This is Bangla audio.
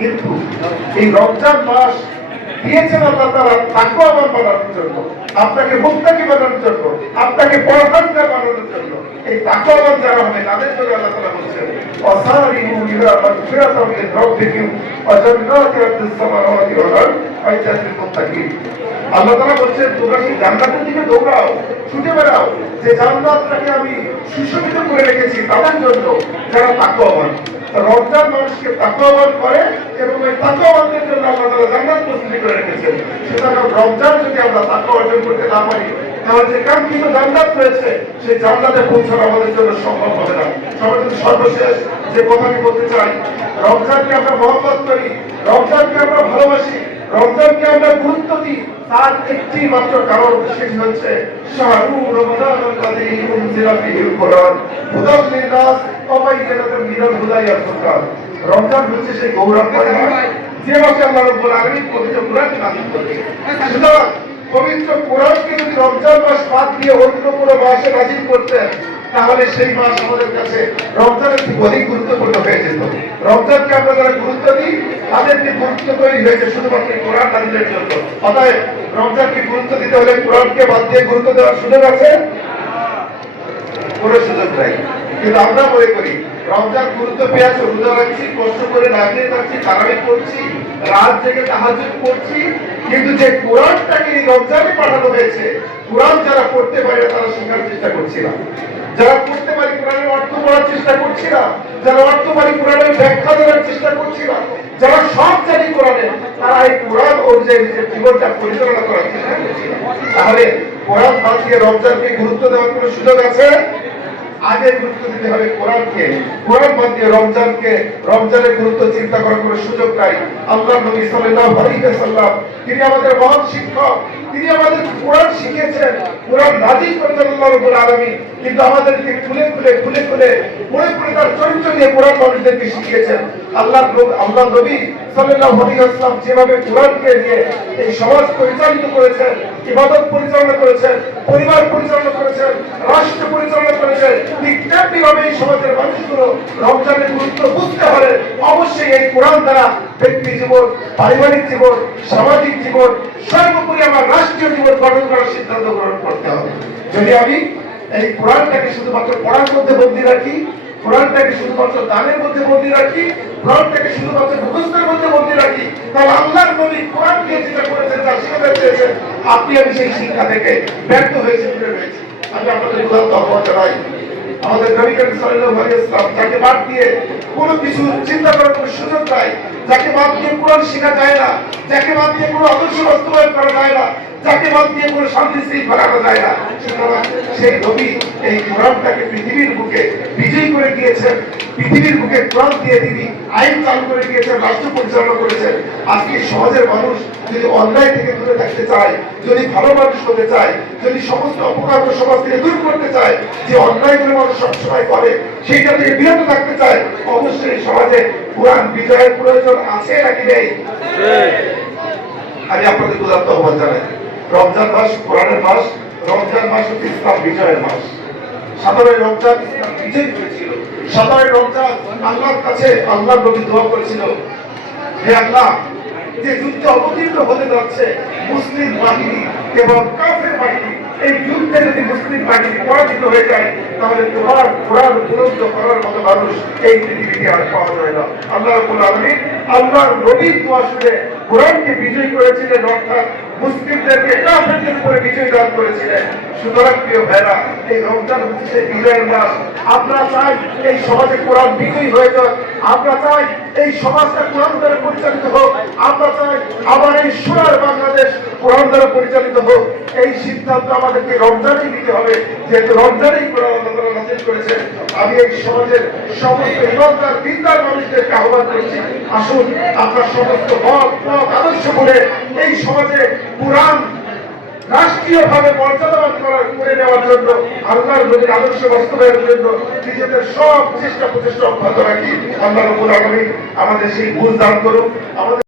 কিন্তু এই রমজান মাস দিয়েছেন আল্লাহ তারা তাকওয়াবান বানানোর জন্য, আপনাকে মুক্তাকি বানানোর জন্য, আপনাকে পরহানকার বানানোর জন্য। এই তাকওয়াবান যারা হবে, তাদের জন্য আল্লাহ তাআলা বলছেন, অসারিহু ইলা মাগফিরাতাম দিকে দৌড়াও, ছুটে বেড়াও। যে জান্নাতটাকে আমি সুশোভিত করে রেখেছি, তাদের জন্য যারা তাকওয়াবান রমজান মানুষকে তাকওয়াবান করে এবং এই তাকওয়াবানদের জন্য আল্লাহ তাআলা জান্নাত প্রস্তুতি করে রেখেছেন। সুতরাং রমজান যদি আমরা তাকওয়া অর্জন করতে না পারি, তাহলে যে কাঙ্ক্ষিত জান্নাত রয়েছে, সেই জান্নাতে পৌঁছানো আমাদের জন্য সম্ভব হবে না। সমাজের সর্বশেষ যে কথাটি বলতে চাই, রমজানকে আমরা মহব্বত করি, রমজানকে আমরা ভালোবাসি, রমজানকে আমরা গুরুত্ব দিই। তার একটি মাত্র কারণ সেটি হচ্ছে শাহরু ফীহিল কোরআন। রমজান হচ্ছে সেই যে মাসে আল্লাহ আলামিন পবিত্র কোরআন নাযিল সুতরাং পবিত্র কোরআনকে যদি রমজান মাস বাদ দিয়ে অন্য কোনো মাসে নাযিল করতেন, তাহলে সেই মাস আমাদের কাছে রমজানের অধিক গুরুত্বপূর্ণ হয়ে যেত। রমজানকে আমরা যারা গুরুত্ব দিই তাদেরকে গুরুত্ব তৈরি হয়েছে শুধুমাত্র কোরআন নাজিলের জন্য। অতএব রমজানকে গুরুত্ব দিতে হলে কোরআনকে বাদ দিয়ে গুরুত্ব দেওয়ার সুযোগ আছে? কোনো সুযোগ নাই। কিন্তু আমরা মনে করি, রমজান গুরুত্ব পেয়ে আছে, রোজা রাখছি, কষ্ট করে না থাকছি তারাবি করছি রাত জেগে তাহাজুদ করছি কিন্তু যে কোরআনটাকে রমজানে পাঠানো হয়েছে, কোরআন যারা পড়তে পারে তারা শেখার চেষ্টা করছি না। যারা পড়তে পারি কোরআনের অর্থ পড়ার চেষ্টা করছি না, যারা অর্থ পারি কোরআনের ব্যাখ্যা দেওয়ার চেষ্টা করছি না, যারা সব জানি কোরআনে তারা এই কোরআন অনুযায়ী নিজের জীবনটা পরিচালনা করার চেষ্টা করছি তাহলে কোরআন বাদ দিয়ে রমজানকে গুরুত্ব দেওয়ার কোনো সুযোগ আছে? আগে গুরুত্ব দিতে হবে কোরআনকে। কোরআন বাদ দিয়ে রমজানকে, রমজানের গুরুত্ব চিন্তা করার কোনো সুযোগ নাই। আল্লাহ নবী সাল্লাল্লাহু আলাইহি ওয়াসাল্লাম, তিনি আমাদের মহান শিক্ষক, তিনি আমাদের কোরআন শিখিয়েছেন কোরআন নাজিল করেছেন আল্লাহ রাব্বুল আলামিন, কিন্তু আমাদেরকে খুলে খুলে খুলে খুলে পড়ে পড়ে তার চরিত্র দিয়ে কোরআন মানুষদেরকে শিখিয়েছেন। আল্লাহ আল্লাহ নবী সাল্লাল্লাহু আলাইহি ওয়াসাল্লাম যেভাবে কোরআনকে নিয়ে এই সমাজ পরিচালিত করেছেন, ইবাদত পরিচালনা করেছেন, পরিবার পরিচালনা করেছেন, রাষ্ট্র পরিচালনা করেছেন, ঠিক তেমনি ভাবে এই সমাজের মানুষগুলো রমজানের গুরুত্ব বুঝতে পারে, অবশ্যই এই কোরআন দ্বারা ব্যক্তি জীবন, পারিবারিক জীবন, সামাজিক জীবন, সর্বোপরি আমার রাষ্ট্রীয় জীবন গঠন করার সিদ্ধান্ত গ্রহণ করতে হবে। যদি আমি এই কোরআনটাকে শুধুমাত্র পড়ার মধ্যে বন্দী রাখি, কোরআনটাকে শুধুমাত্র দানের মধ্যে বন্দী রাখি, কোরআনটাকে শুধুমাত্র মুখস্থের মধ্যে বন্দী রাখি, তাহলে আল্লাহর নবী কোরআনকে যেটা করেছেন যা শিখাতে চেয়েছেন আপনি আমি সেই শিক্ষা থেকে ব্যর্থ হয়েছে দূরে রয়েছি আমি আপনাদের উদাহরণ আহ্বান জানাই। আমাদের নবী করিম সাল্লাল্লাহু আলাইহি ওয়াসাল্লাম যাকে বাদ দিয়ে কোনো কিছু চিন্তা করার যাকে বাদ দিয়ে কোরআন শেখা যায় না, যাকে বাদ দিয়ে কোনো আদর্শ বাস্তবায়ন করা যায় না যাকে বাদ দিয়ে কোনো শান্তি শৃঙ্খলা আনা যায় না। সুতরাং সেই নবী এই কোরআনটাকে পৃথিবীর বুকে বিজয়ী করে দিয়েছেন। পৃথিবীর বুকে কোরআন দিয়ে তিনি আইন চালু করে দিয়েছেন রাষ্ট্র পরিচালনা করেছেন। আজকে সমাজের মানুষ যদি অন্যায় থেকে দূরে থাকতে চায় যদি ভালো মানুষ হতে চায় যদি সমস্ত অপকার সমাজ থেকে দূর করতে চায় যে অন্যায় অন্যায়গুলো মানুষ সবসময় করে সেইটা থেকে বিরত থাকতে চায় অবশ্যই সমাজে কোরআন বিজয়ের প্রয়োজন আছে নাকি নেই? আমি আপনাদের উদাত্ত আহ্বান জানাই। রমজান মাস কোরআনের মাস, রমজান মাস হচ্ছে ইসলাম বিজয়ের মাস। সাধারণ রমজান বিজয় করেছিল সাধারণ রমজান আল্লাহর কাছে আল্লাহ নবী দোয়া করেছিল। হে আল্লাহ, যে যুদ্ধ অবতীর্ণ হতে যাচ্ছে, মুসলিম বাহিনী এবং কাফের বাহিনী, এই যুদ্ধে যদি মুসলিম বাহিনী পরাজিত হয়ে যায়, তাহলে তোমার কোরআন উপলব্ধ করার মতো মানুষ এই পৃথিবীতে আর পাওয়া যায় না। আল্লাহ আল্লাহর নবীর দোয়া শুনে কোরআনকে বিজয় করেছিলেন, অর্থাৎ মুসলিমদেরকে কাফেরদের উপরে বিজয় দান করেছিলেন। সুতরাং প্রিয় ভাইরা এই রমজান হচ্ছে বিজয়ের মাস, আমরা চাই এই সমাজে কোরআন বিজয়ী হয়ে যাক। আমরা চাই এই সমাজটা কোরআন দ্বারা পরিচালিত হোক। আমরা চাই আবার এই সোনার বাংলাদেশ কোরআন দ্বারা পরিচালিত হোক। এই সিদ্ধান্ত আমাদেরকে রমজানেই নিতে হবে। যেহেতু রমজানেই কোরআন আল্লাহ করেছেন, আমি এই সমাজের সমস্ত ইমানদার, দিনদার মানুষদেরকে আহ্বান করছি। আসুন আপনার সমস্ত আদর্শ করে এই সমাজে কোরআন রাষ্ট্রীয়ভাবে মর্যাদাবান করে নেওয়ার জন্য, আল্লাহর নবীর আদর্শ বাস্তবায়নের জন্য নিজেদের সব চেষ্টা প্রচেষ্টা অব্যাহত রাখি। আল্লাহ আমাদের সেই ভুল দান করুন আমাদের